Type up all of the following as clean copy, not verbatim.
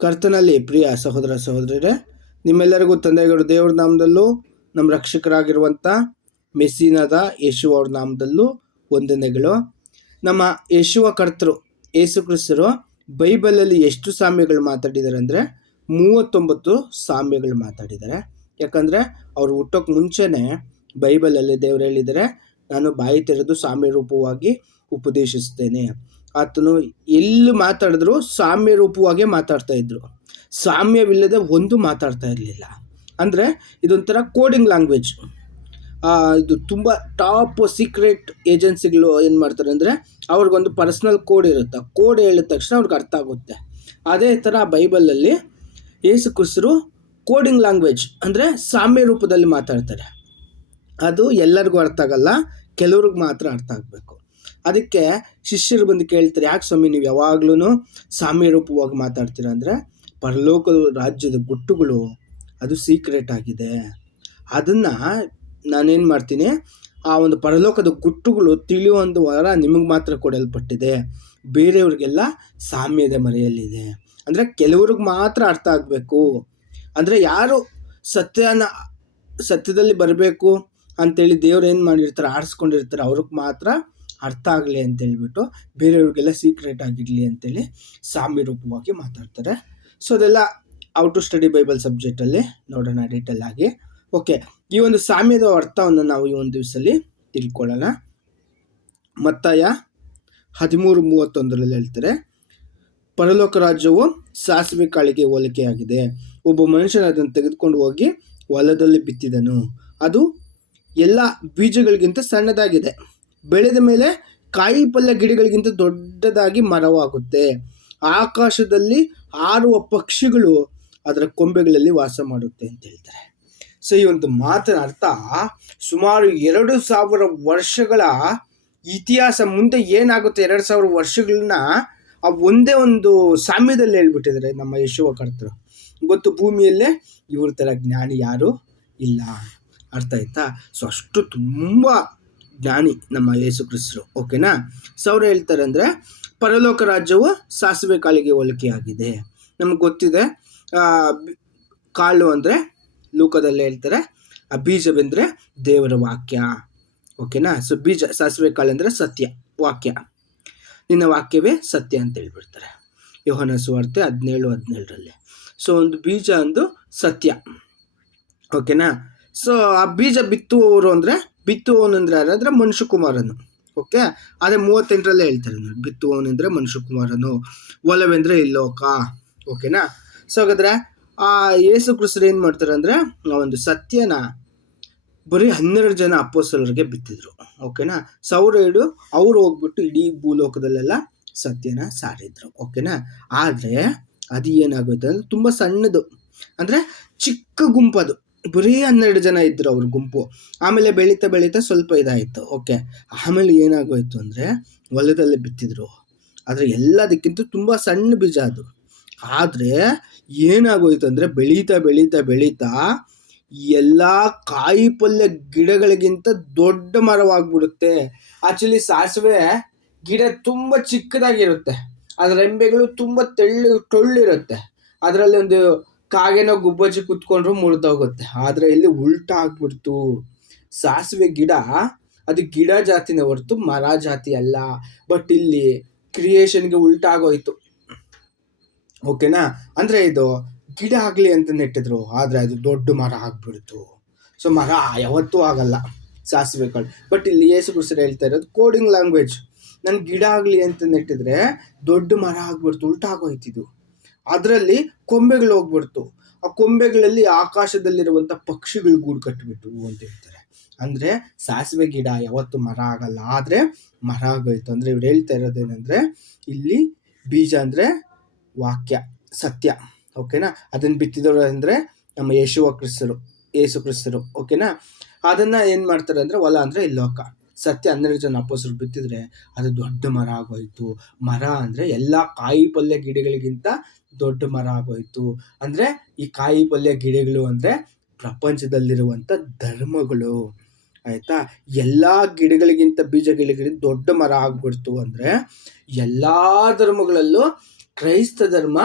ಕರ್ತನಲ್ಲಿ ಪ್ರಿಯ ಸಹೋದರ ಸಹೋದರರೇ, ನಿಮ್ಮೆಲ್ಲರಿಗೂ ತಂದೆಗಳು ದೇವರ ನಾಮದಲ್ಲೂ ನಮ್ಮ ರಕ್ಷಕರಾಗಿರುವಂಥ ಮೆಸ್ಸಿನಾದ ಯೇಸು ಅವ್ರ ನಾಮದಲ್ಲೂ ವಂದನೆಗಳು. ನಮ್ಮ ಯೇಸುವ ಕರ್ತರು ಯೇಸು ಕ್ರಿಸ್ತರು ಬೈಬಲಲ್ಲಿ ಎಷ್ಟು ಸಾಮ್ಯಗಳು ಮಾತಾಡಿದ್ದಾರೆ ಅಂದರೆ 39 ಸಾಮ್ಯಗಳು ಮಾತಾಡಿದ್ದಾರೆ. ಯಾಕಂದರೆ ಅವರು ಹುಟ್ಟೋಕೆ ಮುಂಚೆನೇ ಬೈಬಲಲ್ಲಿ ದೇವರು ಹೇಳಿದ್ದಾರೆ, ನಾನು ಬಾಯಿ ತೆರೆದು ಸಾಮ್ಯ ರೂಪವಾಗಿ ಉಪದೇಶಿಸ್ತೇನೆ. ಆತನು ಎಲ್ಲಿ ಮಾತಾಡಿದ್ರು ಸಾಮ್ಯ ರೂಪವಾಗಿ ಮಾತಾಡ್ತಾ ಇದ್ರು, ಸಾಮ್ಯವಿಲ್ಲದೆ ಒಂದು ಮಾತಾಡ್ತಾ ಇರಲಿಲ್ಲ. ಅಂದರೆ ಇದೊಂಥರ ಕೋಡಿಂಗ್ ಲ್ಯಾಂಗ್ವೇಜ್. ಇದು ತುಂಬ ಟಾಪ್ ಸೀಕ್ರೆಟ್ ಏಜೆನ್ಸಿಗಳು ಏನು ಮಾಡ್ತಾರೆ ಅಂದರೆ ಅವ್ರಿಗೊಂದು ಪರ್ಸ್ನಲ್ ಕೋಡ್ ಇರುತ್ತೆ. ಕೋಡ್ ಹೇಳಿದ ತಕ್ಷಣ ಅವ್ರಿಗೆ ಅರ್ಥ ಆಗುತ್ತೆ. ಅದೇ ಥರ ಬೈಬಲಲ್ಲಿ ಯೇಸು ಕ್ರಿಸ್ತರು ಕೋಡಿಂಗ್ ಲ್ಯಾಂಗ್ವೇಜ್ ಅಂದರೆ ಸಾಮ್ಯ ರೂಪದಲ್ಲಿ ಮಾತಾಡ್ತಾರೆ. ಅದು ಎಲ್ಲರಿಗೂ ಅರ್ಥ ಆಗಲ್ಲ, ಕೆಲವ್ರಿಗೆ ಮಾತ್ರ ಅರ್ಥ ಆಗಬೇಕು. ಅದಕ್ಕೆ ಶಿಷ್ಯರು ಬಂದು ಕೇಳ್ತಾರೆ, ಯಾಕೆ ಸ್ವಾಮಿ ನೀವು ಯಾವಾಗ್ಲೂ ಸಾಮ್ಯ ರೂಪವಾಗಿ ಮಾತಾಡ್ತೀರಾ ಅಂದರೆ, ಪರಲೋಕದ ರಾಜ್ಯದ ಗುಟ್ಟುಗಳು ಅದು ಸೀಕ್ರೆಟ್ ಆಗಿದೆ. ಅದನ್ನು ನಾನೇನು ಮಾಡ್ತೀನಿ, ಆ ಒಂದು ಪರಲೋಕದ ಗುಟ್ಟುಗಳು ತಿಳಿಯುವಂಥ ವರ ನಿಮಗೆ ಮಾತ್ರ ಕೊಡಲ್ಪಟ್ಟಿದೆ, ಬೇರೆಯವ್ರಿಗೆಲ್ಲ ಸಾಮ್ಯದ ಮರೆಯಲ್ಲಿದೆ. ಅಂದರೆ ಕೆಲವ್ರಿಗೆ ಮಾತ್ರ ಅರ್ಥ ಆಗಬೇಕು. ಅಂದರೆ ಯಾರು ಸತ್ಯದಲ್ಲಿ ಬರಬೇಕು ಅಂತೇಳಿ ದೇವ್ರು ಏನು ಮಾಡಿರ್ತಾರೆ, ಆರಿಸ್ಕೊಂಡಿರ್ತಾರೆ, ಅವ್ರಿಗೆ ಮಾತ್ರ ಅರ್ಥ ಆಗಲಿ ಅಂತೇಳ್ಬಿಟ್ಟು ಬೇರೆಯವ್ರಿಗೆಲ್ಲ ಸೀಕ್ರೆಟ್ ಆಗಿರಲಿ ಅಂತೇಳಿ ಸಾಮ್ಯ ರೂಪವಾಗಿ ಮಾತಾಡ್ತಾರೆ. ಸೊ ಅದೆಲ್ಲ ಹೌ ಟು ಸ್ಟಡಿ ಬೈಬಲ್ ಸಬ್ಜೆಕ್ಟಲ್ಲಿ ನೋಡೋಣ ಡೀಟೇಲ್ ಆಗಿ. ಓಕೆ, ಈ ಒಂದು ಸಾಮ್ಯದ ಅರ್ಥವನ್ನು ನಾವು ಈ ಒಂದು ದಿವಸದಲ್ಲಿ ತಿಳ್ಕೊಳ್ಳೋಣ. ಮತ್ತಾಯ 13:31 ಹೇಳ್ತಾರೆ, ಪರಲೋಕ ರಾಜ್ಯವು ಸಾಸಿವೆ ಕಾಳಿಗೆ ಹೋಲಿಕೆಯಾಗಿದೆ. ಒಬ್ಬ ಮನುಷ್ಯನ ಅದನ್ನು ತೆಗೆದುಕೊಂಡು ಹೋಗಿ ಹೊಲದಲ್ಲಿ ಬಿತ್ತಿದನು. ಅದು ಎಲ್ಲ ಬೀಜಗಳಿಗಿಂತ ಸಣ್ಣದಾಗಿದೆ. ಬೆಳೆದ ಮೇಲೆ ಕಾಯಿ ಪಲ್ಯ ಗಿಡಗಳಿಗಿಂತ ದೊಡ್ಡದಾಗಿ ಮರವಾಗುತ್ತೆ. ಆಕಾಶದಲ್ಲಿ ಹಾರುವ ಪಕ್ಷಿಗಳು ಅದರ ಕೊಂಬೆಗಳಲ್ಲಿ ವಾಸ ಮಾಡುತ್ತೆ ಅಂತ ಹೇಳ್ತಾರೆ. ಸೊ ಈ ಒಂದು ಮಾತಿನ ಅರ್ಥ ಸುಮಾರು 2000 ವರ್ಷಗಳ ಇತಿಹಾಸ, ಮುಂದೆ ಏನಾಗುತ್ತೆ 2000 ವರ್ಷಗಳನ್ನ ಆ ಒಂದೇ ಒಂದು ಸಾಮ್ಯದಲ್ಲಿ ಹೇಳ್ಬಿಟ್ಟಿದ್ದಾರೆ ನಮ್ಮ ಯೇಸುವ ಕರ್ತರು. ಗೊತ್ತು, ಭೂಮಿಯಲ್ಲೇ ಇವ್ರ ಥರ ಜ್ಞಾನಿ ಯಾರೂ ಇಲ್ಲ. ಅರ್ಥ ಆಯ್ತಾ? ಸೊ ಅಷ್ಟು ತುಂಬ ಜ್ಞಾನಿ ನಮ್ಮ ಯೇಸು ಕ್ರಿಸ್ತರು. ಓಕೆನಾ? ಸೊ ಅವ್ರು ಹೇಳ್ತಾರೆ ಅಂದರೆ, ಪರಲೋಕ ರಾಜ್ಯವು ಸಾಸಿವೆ ಕಾಳಿಗೆ ಹೋಲಿಕೆಯಾಗಿದೆ. ನಮ್ಗೆ ಗೊತ್ತಿದೆ, ಕಾಳು ಅಂದರೆ ಲೋಕದಲ್ಲಿ ಹೇಳ್ತಾರೆ, ಆ ಬೀಜವೆಂದರೆ ದೇವರ ವಾಕ್ಯ. ಓಕೆನಾ? ಸೊ ಬೀಜ, ಸಾಸಿವೆ ಕಾಳು ಅಂದರೆ ಸತ್ಯ ವಾಕ್ಯ, ನಿನ್ನ ವಾಕ್ಯವೇ ಸತ್ಯ ಅಂತ ಹೇಳ್ಬಿಡ್ತಾರೆ ಯೋಹಾನ ಸುವಾರ್ತೆ 17:17. ಸೊ ಒಂದು ಬೀಜ ಒಂದು ಸತ್ಯ. ಓಕೆನಾ? ಸೊ ಆ ಬೀಜ ಬಿತ್ತುವವನಂದ್ರೆ ಯಾರಾದ್ರೆ ಮನುಷ್ಯ ಕುಮಾರನು. ಓಕೆ, ಅದೇ 38 ಹೇಳ್ತಾರೆ ನೋಡಿ, ಬಿತ್ತುವವನೆಂದರೆ ಮನುಷ್ಯ ಕುಮಾರನು, ಹೊಲವೆಂದರೆ ಇಲ್ಲೋಕ. ಓಕೆನಾ? ಸೊ ಹಾಗಾದ್ರೆ ಆ ಯೇಸು ಕ್ರಿಸ್ತರು ಏನು ಮಾಡ್ತಾರೆ ಅಂದರೆ, ಆ ಒಂದು ಸತ್ಯನ ಬರೀ 12 ಜನ ಅಪೊಸ್ತಲರಿಗೆ ಬಿತ್ತಿದ್ರು. ಓಕೆನಾ? ಸೊ ಅವ್ರು ಹೋಗ್ಬಿಟ್ಟು ಇಡೀ ಭೂಲೋಕದಲ್ಲೆಲ್ಲ ಸತ್ಯನ ಸಾರಿದ್ರು. ಓಕೆನಾ? ಆದರೆ ಅದು ಏನಾಗೋಯ್ತು ಅಂದರೆ ತುಂಬ ಸಣ್ಣದು, ಅಂದರೆ ಚಿಕ್ಕ ಗುಂಪದು, ಬರೀ 12 ಜನ ಇದ್ದರು ಅವ್ರ ಗುಂಪು. ಆಮೇಲೆ ಬೆಳೀತಾ ಬೆಳೀತಾ ಸ್ವಲ್ಪ ಇದಾಯಿತು. ಓಕೆ, ಆಮೇಲೆ ಏನಾಗೋಯ್ತು ಅಂದರೆ ಹೊಲದಲ್ಲಿ ಬಿತ್ತಿದ್ರು, ಆದರೆ ಎಲ್ಲದಕ್ಕಿಂತ ತುಂಬ ಸಣ್ಣ ಬೀಜ ಅದು. ಆದರೆ ಏನಾಗೋಯ್ತು ಅಂದರೆ ಬೆಳೀತಾ ಬೆಳೀತಾ ಬೆಳೀತಾ ಎಲ್ಲ ಕಾಯಿ ಪಲ್ಯ ಗಿಡಗಳಿಗಿಂತ ದೊಡ್ಡ ಮರವಾಗ್ಬಿಡುತ್ತೆ. ಆ್ಯಕ್ಚುಲಿ ಸಾಸಿವೆ ಗಿಡ ತುಂಬ ಚಿಕ್ಕದಾಗಿರುತ್ತೆ, ಅದರ ರೆಂಬೆಗಳು ತುಂಬ ಟೊಳ್ಳಿರುತ್ತೆ. ಅದರಲ್ಲಿ ಒಂದು ಕಾಗೆನೋ ಗುಬ್ಬಚ್ಚಿ ಕುತ್ಕೊಂಡ್ರು ಮುರಿದೋಗುತ್ತೆ. ಆದರೆ ಇಲ್ಲಿ ಉಲ್ಟಾ ಆಗ್ಬಿಡ್ತು. ಸಾಸಿವೆ ಗಿಡ ಅದು ಗಿಡ ಜಾತಿನೇ ಹೊರತು ಮರ ಜಾತಿ ಅಲ್ಲ. ಬಟ್ ಇಲ್ಲಿ ಕ್ರಿಯೇಷನ್ಗೆ ಉಲ್ಟಾ ಆಗೋಯ್ತು. ಓಕೆನಾ? ಅಂದರೆ ಇದು ಗಿಡ ಆಗಲಿ ಅಂತ ನೆಟ್ಟಿದ್ರು, ಆದರೆ ಅದು ದೊಡ್ಡ ಮರ ಆಗ್ಬಿಡ್ತು. ಸೊ ಮರ ಯಾವತ್ತೂ ಆಗಲ್ಲ ಸಾಸಿವೆ ಕಾಳು. ಬಟ್ ಇಲ್ಲಿ ಯೇಸು ಕ್ರಿಸ್ತರು ಹೇಳ್ತಾ ಇರೋದು ಕೋಡಿಂಗ್ ಲ್ಯಾಂಗ್ವೇಜ್. ನಾನು ಗಿಡ ಆಗಲಿ ಅಂತ ನೆಟ್ಟಿದ್ರೆ ದೊಡ್ಡ ಮರ ಆಗ್ಬಿಡ್ತು, ಉಲ್ಟಾ ಆಗೋಯ್ತಿದ್ದು. ಅದರಲ್ಲಿ ಕೊಂಬೆಗಳು ಹೋಗ್ಬಿಡ್ತು. ಆ ಕೊಂಬೆಗಳಲ್ಲಿ ಆಕಾಶದಲ್ಲಿರುವಂಥ ಪಕ್ಷಿಗಳು ಗೂಡು ಕಟ್ಟಿಬಿಟ್ಟು ಅಂತ ಹೇಳ್ತಾರೆ. ಅಂದರೆ ಸಾಸಿವೆ ಗಿಡ ಯಾವತ್ತು ಮರ ಆಗಲ್ಲ, ಆದರೆ ಮರ ಆಗೋಯ್ತು. ಅಂದರೆ ಇವ್ರು ಹೇಳ್ತಾ ಇರೋದೇನೆಂದರೆ, ಇಲ್ಲಿ ಬೀಜ ಅಂದರೆ ವಾಕ್ಯ, ಸತ್ಯ. ಓಕೆನಾ? ಅದನ್ನು ಬಿತ್ತಿದವರು ಅಂದರೆ ನಮ್ಮ ಯೇಸು ಕ್ರಿಸ್ತರು. ಓಕೆನಾ? ಅದನ್ನು ಏನು ಮಾಡ್ತಾರೆ ಅಂದರೆ, ಹೊಲ ಅಂದರೆ ಇಲ್ಲೋಕ, ಸತ್ಯ 12 ಜನ ಅಪೊಸ್ತಲರು ಬಿತ್ತಿದ್ರೆ ಅದು ದೊಡ್ಡ ಮರ ಆಗೋಯ್ತು. ಮರ ಅಂದರೆ ಎಲ್ಲ ಕಾಯಿ ಪಲ್ಯ ಗಿಡಗಳಿಗಿಂತ ದೊಡ್ಡ ಮರ ಆಗೋಯ್ತು. ಅಂದರೆ ಈ ಕಾಯಿ ಪಲ್ಯ ಗಿಡಗಳು ಅಂದರೆ ಪ್ರಪಂಚದಲ್ಲಿರುವಂಥ ಧರ್ಮಗಳು. ಆಯಿತಾ? ಎಲ್ಲ ಗಿಡಗಳಿಗಿಂತ ಬೀಜ ಗಿಡಗಳಿಗಿಂತ ದೊಡ್ಡ ಮರ ಆಗ್ಬಿಡ್ತು. ಅಂದರೆ ಎಲ್ಲ ಧರ್ಮಗಳಲ್ಲೂ ಕ್ರೈಸ್ತ ಧರ್ಮ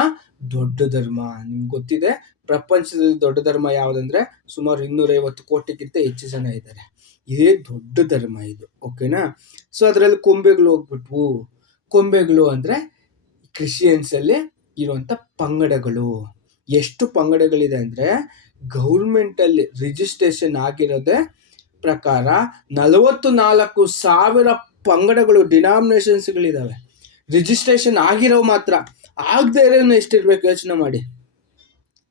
ದೊಡ್ಡ ಧರ್ಮ. ನಿಮ್ಗೆ ಗೊತ್ತಿದೆ, ಪ್ರಪಂಚದಲ್ಲಿ ದೊಡ್ಡ ಧರ್ಮ ಯಾವುದಂದ್ರೆ ಸುಮಾರು 250 ಕೋಟಿಗಿಂತ ಹೆಚ್ಚು ಜನ ಇದ್ದಾರೆ. ಇದೇ ದೊಡ್ಡ ಧರ್ಮ ಇದು. ಓಕೆನಾ? ಸೊ ಅದರಲ್ಲಿ ಕೊಂಬೆಗಳು ಹೋಗ್ಬಿಟ್ವು. ಕೊಂಬೆಗಳು ಅಂದ್ರೆ ಕ್ರಿಶ್ಚಿಯನ್ಸ್ ಅಲ್ಲಿ ಇರುವಂತ ಪಂಗಡಗಳು. ಎಷ್ಟು ಪಂಗಡಗಳಿದೆ ಅಂದ್ರೆ ಗೌರ್ಮೆಂಟ್ ಅಲ್ಲಿ ರಿಜಿಸ್ಟ್ರೇಷನ್ ಆಗಿರೋದೇ ಪ್ರಕಾರ 44,000 ಪಂಗಡಗಳು, ಡಿನಾಮಿನೇಷನ್ಸ್ಗಳಿದಾವೆ. ರಿಜಿಸ್ಟ್ರೇಷನ್ ಆಗಿರೋ ಮಾತ್ರ, ಆಗದೆ ಇರೋನು ಎಷ್ಟಿರ್ಬೇಕು ಯೋಚನೆ ಮಾಡಿ.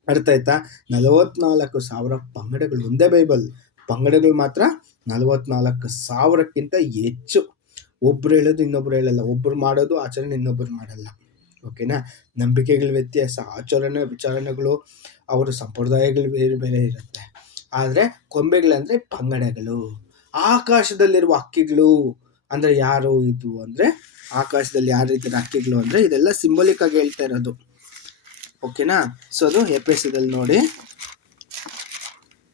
ಅರ್ಥ ಆಯ್ತಾ? 44,000 ಪಂಗಡಗಳು. ಒಂದೇ ಬೈಬಲ್ ಪಂಗಡಗಳು ಮಾತ್ರ 44,000ಕ್ಕಿಂತ ಹೆಚ್ಚು. ಒಬ್ರು ಹೇಳೋದು ಇನ್ನೊಬ್ರು ಹೇಳಲ್ಲ, ಒಬ್ರು ಮಾಡೋದು ಆಚರಣೆ ಇನ್ನೊಬ್ರು ಮಾಡಲ್ಲ. ಓಕೆನಾ? ನಂಬಿಕೆಗಳ ವ್ಯತ್ಯಾಸ, ಆಚರಣೆ ವಿಚಾರಣೆಗಳು, ಅವರ ಸಂಪ್ರದಾಯಗಳು ಬೇರೆ ಬೇರೆ ಇರುತ್ತೆ. ಆದರೆ ಕೊಂಬೆಗಳಂದ್ರೆ ಪಂಗಡಗಳು. ಆಕಾಶದಲ್ಲಿರುವ ಹಕ್ಕಿಗಳು ಅಂದ್ರೆ ಯಾರು ಇದು ಅಂದ್ರೆ, ಆಕಾಶದಲ್ಲಿ ಯಾರು ಇದ್ದಾರೆ ಹಕ್ಕಿಗಳು ಅಂದ್ರೆ ಇದೆಲ್ಲ ಸಿಂಬಲಿಕ್ ಆಗಿ ಹೇಳ್ತಾ ಇರೋದು. ಓಕೆನಾ? ಸೊ ಅದು ಎಪೇಸದಲ್ಲಿ ನೋಡಿ,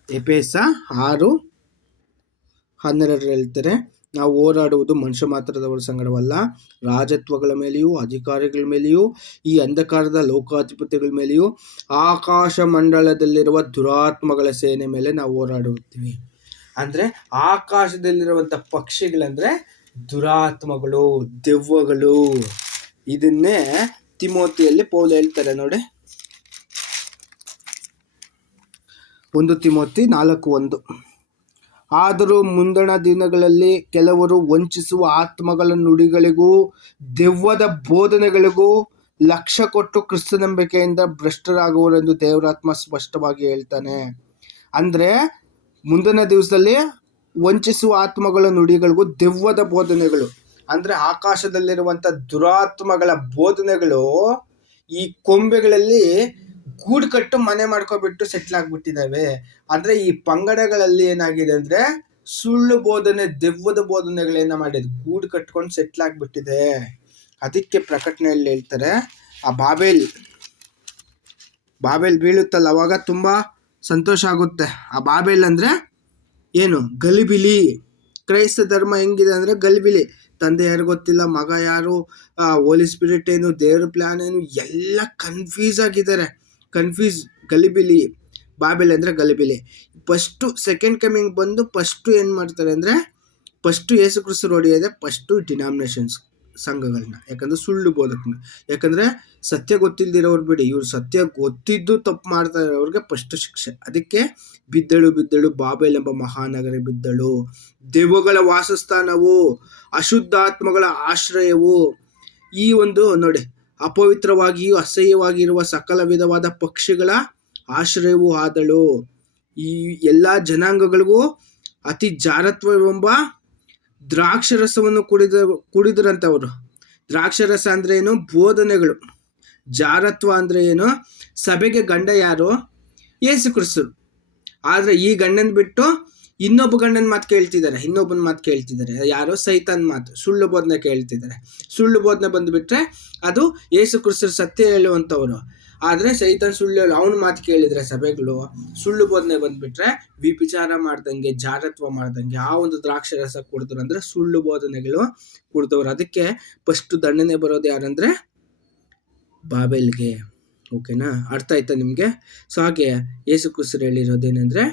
ಎಪೇಸ 6:12 ಹೇಳ್ತಾರೆ, ನಾವು ಹೋರಾಡುವುದು ಮನುಷ್ಯ ಮಾತ್ರದವರ ಸಂಗಡವಲ್ಲ, ರಾಜತ್ವಗಳ ಮೇಲೆಯೂ ಅಧಿಕಾರಿಗಳ ಮೇಲೆಯೂ ಈ ಅಂಧಕಾರದ ಲೋಕಾಧಿಪತಿಗಳ ಮೇಲೆಯೂ ಆಕಾಶ ಮಂಡಲದಲ್ಲಿರುವ ದುರಾತ್ಮಗಳ ಸೇನೆ ಮೇಲೆ ನಾವು ಹೋರಾಡುತ್ತೀವಿ. ಅಂದ್ರೆ ಆಕಾಶದಲ್ಲಿರುವಂತ ಪಕ್ಷಿಗಳಂದ್ರೆ ದುರಾತ್ಮಗಳು, ದೆವ್ವಗಳು. ಇದನ್ನೇ ತಿಮೋತಿಯಲ್ಲಿ ಪೌಲ ಹೇಳ್ತಾರೆ ನೋಡಿ, 1 ತಿಮೋತಿ 4:1. ಆದರೂ ಮುಂದಣ ದಿನಗಳಲ್ಲಿ ಕೆಲವರು ವಂಚಿಸುವ ಆತ್ಮಗಳ ನುಡಿಗಳಿಗೂ ದೆವ್ವದ ಬೋಧನೆಗಳಿಗೂ ಲಕ್ಷ್ಯ ಕೊಟ್ಟು ಕ್ರಿಸ್ತ ನಂಬಿಕೆಯಿಂದ ಭ್ರಷ್ಟರಾಗುವರೆಂದು ದೇವರಾತ್ಮ ಸ್ಪಷ್ಟವಾಗಿ ಹೇಳ್ತಾನೆ. ಅಂದ್ರೆ ಮುಂದಿನ ದಿವಸದಲ್ಲಿ ವಂಚಿಸುವ ಆತ್ಮಗಳ ನುಡಿಗಳಿಗೂ ದೆವ್ವದ ಬೋಧನೆಗಳು ಅಂದ್ರೆ ಆಕಾಶದಲ್ಲಿರುವಂತ ದುರಾತ್ಮಗಳ ಬೋಧನೆಗಳು ಈ ಕೊಂಬೆಗಳಲ್ಲಿ ಗೂಡು ಕಟ್ಟು ಮನೆ ಮಾಡ್ಕೊಬಿಟ್ಟು ಸೆಟ್ಲ್ ಆಗ್ಬಿಟ್ಟಿದ್ದಾವೆ. ಅಂದ್ರೆ ಈ ಪಂಗಡಗಳಲ್ಲಿ ಏನಾಗಿದೆ ಅಂದ್ರೆ ಸುಳ್ಳು ಬೋಧನೆ, ದೆವ್ವದ ಬೋಧನೆಗಳೇನ ಮಾಡಿದ್ ಗೂಡು ಕಟ್ಕೊಂಡು ಸೆಟ್ಲ್ ಆಗ್ಬಿಟ್ಟಿದೆ. ಅದಕ್ಕೆ ಪ್ರಕಟಣೆಯಲ್ಲಿ ಹೇಳ್ತಾರೆ, ಆ ಬಾಬೇಲ್ ಬೀಳುತ್ತಲ್ಲ ಅವಾಗ ತುಂಬಾ ಸಂತೋಷ ಆಗುತ್ತೆ. ಆ ಬಾಬೇಲ್ ಅಂದ್ರೆ ಏನು? ಗಲಿಬಿಲಿ. ಕ್ರೈಸ್ತ ಧರ್ಮ ಹೆಂಗಿದೆ ಅಂದ್ರೆ ಗಲಿಬಿಲಿ. ತಂದೆ ಯಾರು ಗೊತ್ತಿಲ್ಲ, ಮಗ ಯಾರು, ಹೋಲಿ ಸ್ಪಿರಿಟ್ ಏನು, ದೇವ್ರ ಪ್ಲಾನ್ ಏನು, ಎಲ್ಲ ಕನ್ಫ್ಯೂಸ್ ಆಗಿದ್ದಾರೆ. ಗಲಿಬಿಲಿ. ಬಾಬೆಲ್ ಅಂದ್ರೆ ಗಲಿಬಿಲಿ. ಫಸ್ಟ್ ಸೆಕೆಂಡ್ ಕಮಿಂಗ್ ಬಂದು ಫಸ್ಟ್ ಏನ್ ಮಾಡ್ತಾರೆ ಅಂದ್ರೆ, first Yesu Krista ಹೊಡೆಯೋದೆ first denominations ಸಂಘಗಳನ್ನ. ಯಾಕಂದ್ರೆ ಸುಳ್ಳು ಬೋಧಕರು, ಯಾಕಂದ್ರೆ ಸತ್ಯ ಗೊತ್ತಿಲ್ದಿರೋರು ಬಿಡಿ, ಇವ್ರು ಸತ್ಯ ಗೊತ್ತಿದ್ದು ತಪ್ಪು ಮಾಡ್ತಾ ಇರೋರಿಗೆ ಫಸ್ಟ್ ಶಿಕ್ಷೆ. ಅದಕ್ಕೆ ಬಿದ್ದಳು ಬಾಬೆಲ್ ಎಂಬ ಮಹಾನಗರ ಬಿದ್ದಳು, ದೆವ್ವಗಳ ವಾಸಸ್ಥಾನವು, ಅಶುದ್ಧಾತ್ಮಗಳ ಆಶ್ರಯವು. ಈ ಒಂದು ನೋಡಿ, ಅಪವಿತ್ರವಾಗಿಯೂ ಅಸಹ್ಯವಾಗಿರುವ ಸಕಲ ವಿಧವಾದ ಪಕ್ಷಿಗಳ ಆಶ್ರಯವೂ ಆದಳು. ಈ ಎಲ್ಲಾ ಜನಾಂಗಗಳಿಗೂ ಅತಿ ಜಾರತ್ವವೆಂಬ ದ್ರಾಕ್ಷರಸವನ್ನು ಕುಡಿದ್ರಂತವರು. ದ್ರಾಕ್ಷರಸ ಅಂದ್ರೆ ಏನು? ಬೋಧನೆಗಳು. ಜಾರತ್ವ ಅಂದ್ರೆ ಏನು? ಸಭೆಗೆ ಗಂಡ ಯಾರು? ಯೇಸು ಕ್ರಿಸ್ತರು. ಆದ್ರೆ ಈ ಗಂಡನ್ ಬಿಟ್ಟು ಇನ್ನೊಬ್ಬ ಗಂಡನ ಮಾತು ಕೇಳ್ತಿದ್ದಾರೆ, ಇನ್ನೊಬ್ಬನ ಮಾತು ಕೇಳ್ತಿದ್ದಾರೆ. ಯಾರೋ ಸೈತಾನ್ ಮಾತು, ಸುಳ್ಳು ಬೋಧನೆ ಕೇಳ್ತಿದ್ದಾರೆ. ಸುಳ್ಳು ಬೋಧನೆ ಬಂದ್ಬಿಟ್ರೆ ಅದು ಯೇಸು ಕ್ರಿಸ್ತರು ಸತ್ಯ ಹೇಳುವಂಥವ್ರು. ಆದ್ರೆ ಸೈತಾನ್ ಸುಳ್ಳು ಹೇಳು ಅವನ ಮಾತು ಕೇಳಿದ್ರೆ ಸಭೆಗಳು, ಸುಳ್ಳು ಬೋಧನೆ ಬಂದ್ಬಿಟ್ರೆ ವಿಚಾರ ಮಾಡ್ದಂಗೆ, ಜಾರತ್ವ ಮಾಡ್ದಂಗೆ ಆ ಒಂದು ದ್ರಾಕ್ಷರಸ ಕುಡಿದ್ರು ಅಂದ್ರೆ ಸುಳ್ಳು ಬೋಧನೆಗಳು ಕುಡ್ದವ್ರು. ಅದಕ್ಕೆ ಫಸ್ಟ್ ದಂಡನೆ ಬರೋದು ಯಾರಂದ್ರೆ ಬಾಬೆಲ್ಗೆ. ಓಕೆನಾ? ಅರ್ಥ ಆಯ್ತಾ ನಿಮ್ಗೆ? ಸೊ ಹಾಗೆ ಯೇಸು ಕ್ರಿಸ್ತರು ಹೇಳಿರೋದೇನೆಂದ್ರೆ,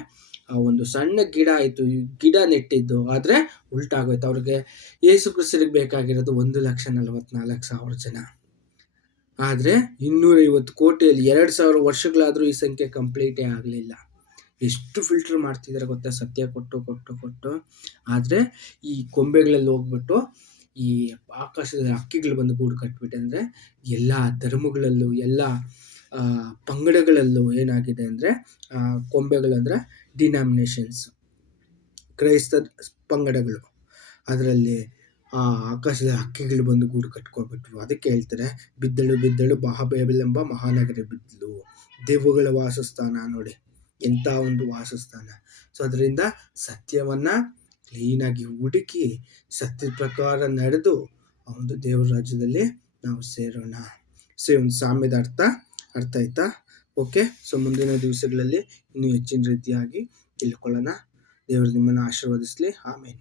ಆ ಒಂದು ಸಣ್ಣ ಗಿಡ ಆಯ್ತು, ಗಿಡ ನೆಟ್ಟಿದ್ದು, ಆದ್ರೆ ಉಲ್ಟಾಗೋಯ್ತು. ಅವ್ರಿಗೆ ಯೇಸು ಕ್ರಿಸ್ತರಿಗೆ ಬೇಕಾಗಿರೋದು 1,44,000 ಜನ. ಆದ್ರೆ 250 ಕೋಟಿಯಲ್ಲಿ 2,000 ವರ್ಷಗಳಾದ್ರೂ ಈ ಸಂಖ್ಯೆ ಕಂಪ್ಲೀಟೇ ಆಗಲಿಲ್ಲ. ಎಷ್ಟು ಫಿಲ್ಟರ್ ಮಾಡ್ತಿದ್ದಾರೆ ಗೊತ್ತಾ, ಸತ್ಯ ಕೊಟ್ಟು. ಆದ್ರೆ ಈ ಕೊಂಬೆಗಳಲ್ಲಿ ಹೋಗ್ಬಿಟ್ಟು ಈ ಆಕಾಶದ ಹಕ್ಕಿಗಳು ಬಂದು ಗೂಡು ಕಟ್ಬಿಟ್ಟೆ ಅಂದ್ರೆ ಎಲ್ಲ ಧರ್ಮಗಳಲ್ಲೂ, ಎಲ್ಲ ಪಂಗಡಗಳಲ್ಲೂ ಏನಾಗಿದೆ ಅಂದ್ರೆ ಕೊಂಬೆಗಳಂದ್ರೆ ಡಿನಾಮಿನೇಷನ್ಸ್, ಕ್ರೈಸ್ತ ಪಂಗಡಗಳು. ಅದರಲ್ಲಿ ಆಕಾಶದ ಹಕ್ಕಿಗಳು ಬಂದು ಗೂಡು ಕಟ್ಕೊಬಿಟ್ರು. ಅದಕ್ಕೆ ಹೇಳ್ತಾರೆ, ಬಿದ್ದಳು ಬಾಬೆಲ್ ಎಂಬ ಮಹಾನಗರ ಬಿದ್ದಲು, ದೆವ್ವಗಳ ವಾಸಸ್ಥಾನ. ನೋಡಿ ಎಂಥ ಒಂದು ವಾಸಸ್ಥಾನ. ಸೊ ಅದರಿಂದ ಸತ್ಯವನ್ನ ಕ್ಲೀನಾಗಿ ಹುಡುಕಿ ಸತ್ಯದ ಪ್ರಕಾರ ನಡೆದು ಆ ಒಂದು ದೇವರ ರಾಜ್ಯದಲ್ಲಿ ನಾವು ಸೇರೋಣ. ಸೊ ಒಂದು ಸಾಮ್ಯದ ಅರ್ಥ ಆಯ್ತಾ? ಓಕೆ. ಸೊ ಮುಂದಿನ ದಿವಸಗಳಲ್ಲಿ ಇನ್ನೂ ಹೆಚ್ಚಿನ ರೀತಿಯಾಗಿ ತಿಳ್ಕೊಳ್ಳೋಣ. ದೇವರು ನಿಮ್ಮನ್ನು ಆಶೀರ್ವದಿಸಲಿ. ಆಮೇಲೆ